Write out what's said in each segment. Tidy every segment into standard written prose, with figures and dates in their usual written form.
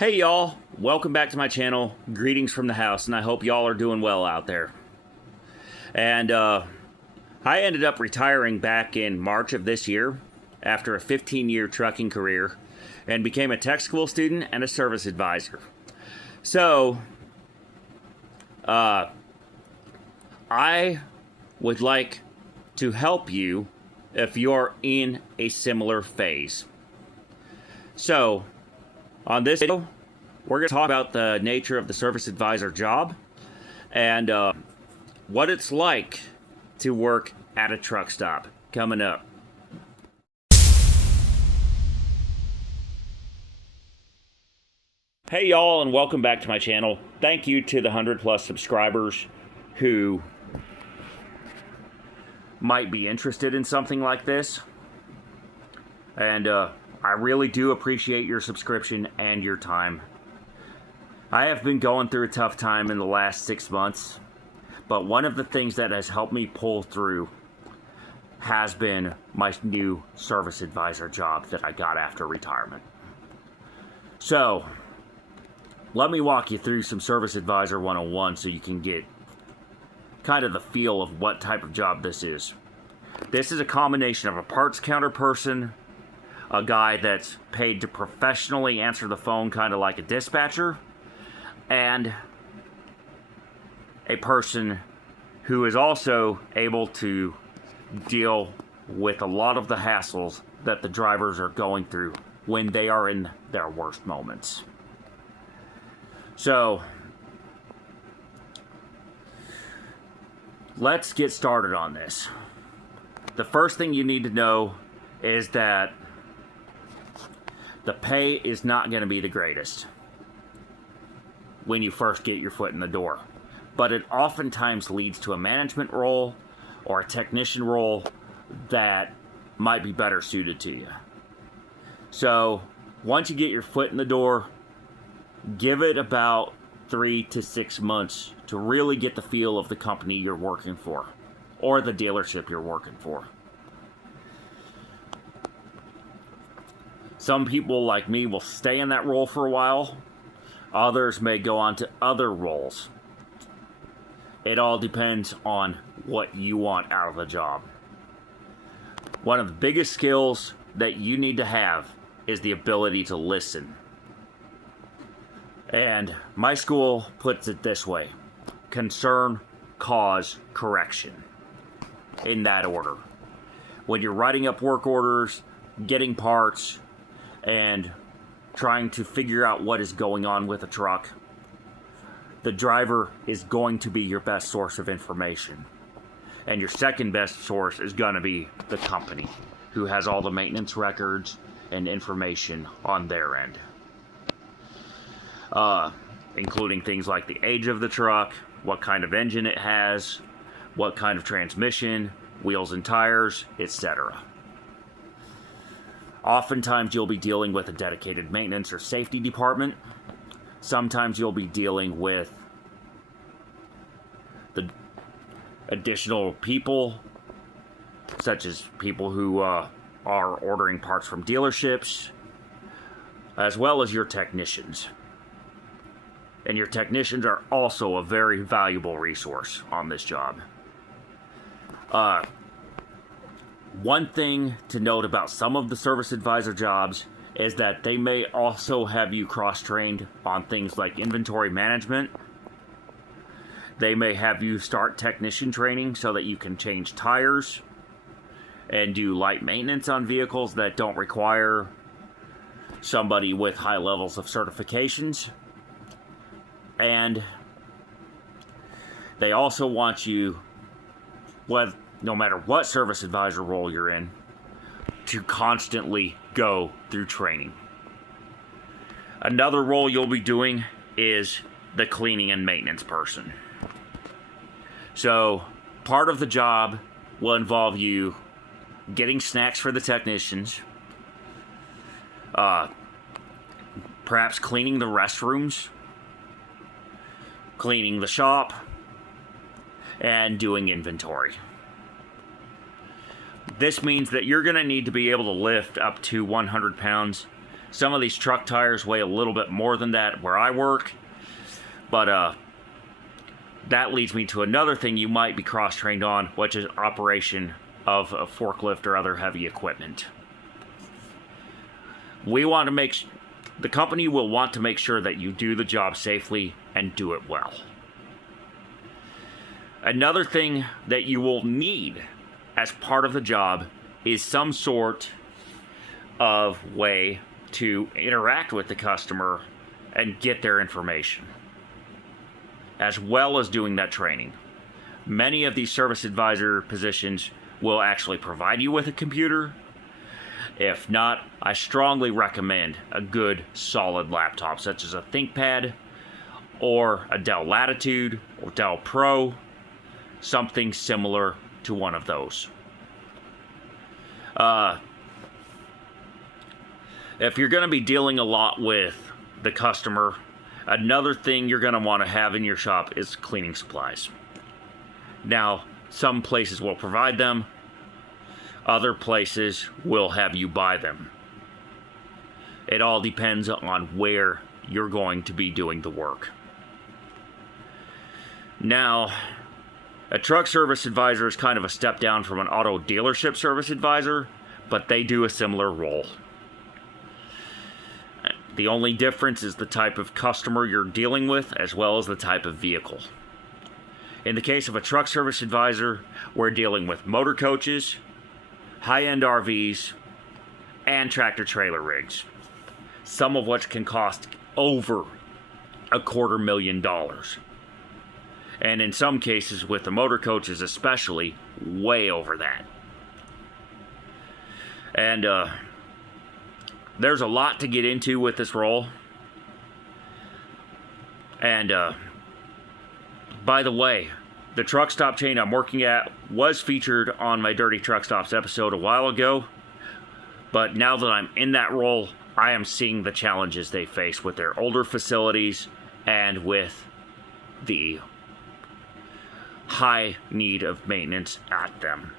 Hey y'all, welcome back to my channel. Greetings from the house, and I hope y'all are doing well out there. And I ended up retiring back in March of this year after a 15-year trucking career and became a tech school student and a service advisor. So, I would like to help you if you're in a similar phase. So, on this video, we're going to talk about the nature of the service advisor job and what it's like to work at a truck stop. Coming up. Hey y'all, and welcome back to my channel. Thank you to the 100+ subscribers who might be interested in something like this. And I really do appreciate your subscription and your time. I have been going through a tough time in the last 6 months, but one of the things that has helped me pull through has been my new service advisor job that I got after retirement. So, let me walk you through some Service Advisor 101 so you can get kind of the feel of what type of job this is. This is a combination of a parts counter person, a guy that's paid to professionally answer the phone, kind of like a dispatcher, and a person who is also able to deal with a lot of the hassles that the drivers are going through when they are in their worst moments. So, let's get started on this. The first thing you need to know is that the pay is not going to be the greatest when you first get your foot in the door. But it oftentimes leads to a management role or a technician role that might be better suited to you. So, once you get your foot in the door, give it about 3 to 6 months to really get the feel of the company you're working for or the dealership you're working for. Some people like me will stay in that role for a while. Others may go on to other roles. It all depends on what you want out of the job. One of the biggest skills that you need to have is the ability to listen. And my school puts it this way: concern, cause, correction. In that order. When you're writing up work orders, getting parts, and trying to figure out what is going on with a truck, the driver is going to be your best source of information. And your second best source is going to be the company, who has all the maintenance records and information on their end. Including things like the age of the truck, what kind of engine it has, what kind of transmission, wheels and tires, etc. Oftentimes you'll be dealing with a dedicated maintenance or safety department. Sometimes you'll be dealing with the additional people, such as people who are ordering parts from dealerships, as well as your technicians. And your technicians are also a very valuable resource on this job. One thing to note about some of the service advisor jobs is that they may also have you cross-trained on things like inventory management. They may have you start technician training so that you can change tires and do light maintenance on vehicles that don't require somebody with high levels of certifications. And they also want you, no matter what service advisor role you're in, to constantly go through training. Another role you'll be doing is the cleaning and maintenance person. So, part of the job will involve you getting snacks for the technicians, perhaps cleaning the restrooms, cleaning the shop, and doing inventory. This means that you're going to need to be able to lift up to 100 pounds Some of these truck tires weigh a little bit more than that where I work. But that leads me to another thing you might be cross-trained on, which is operation of a forklift or other heavy equipment. The company will want to make sure that you do the job safely and do it well. Another thing that you will need as part of the job is some sort of way to interact with the customer and get their information, as well as doing that training. Many of these service advisor positions will actually provide you with a computer. If not, I strongly recommend a good, solid laptop, such as a ThinkPad or a Dell Latitude or Dell Pro, something similar to one of those. If you're going to be dealing a lot with the customer, another thing you're going to want to have in your shop is cleaning supplies. Now, some places will provide them. Other places will have you buy them. It all depends on where you're going to be doing the work. Now, a truck service advisor is kind of a step down from an auto dealership service advisor, but they do a similar role. The only difference is the type of customer you're dealing with, as well as the type of vehicle. In the case of a truck service advisor, we're dealing with motor coaches, high-end RVs, and tractor-trailer rigs, some of which can cost over $250,000. And in some cases, with the motor coaches especially, way over that. And there's a lot to get into with this role. And by the way, the truck stop chain I'm working at was featured on my Dirty Truck Stops episode a while ago. But now that I'm in that role, I am seeing the challenges they face with their older facilities and with the high need of maintenance at them.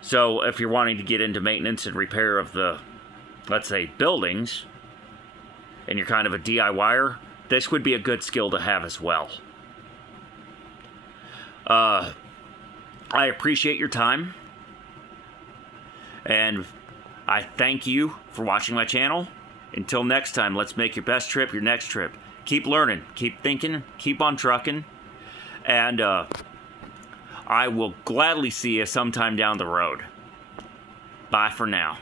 So if you're wanting to get into maintenance and repair of the, let's say, buildings, and you're kind of a DIYer, this would be a good skill to have as well. I appreciate your time, and I thank you for watching my channel. Until next time, let's make your best trip your next trip. Keep learning, keep thinking, keep on trucking, and I will gladly see you sometime down the road. Bye for now.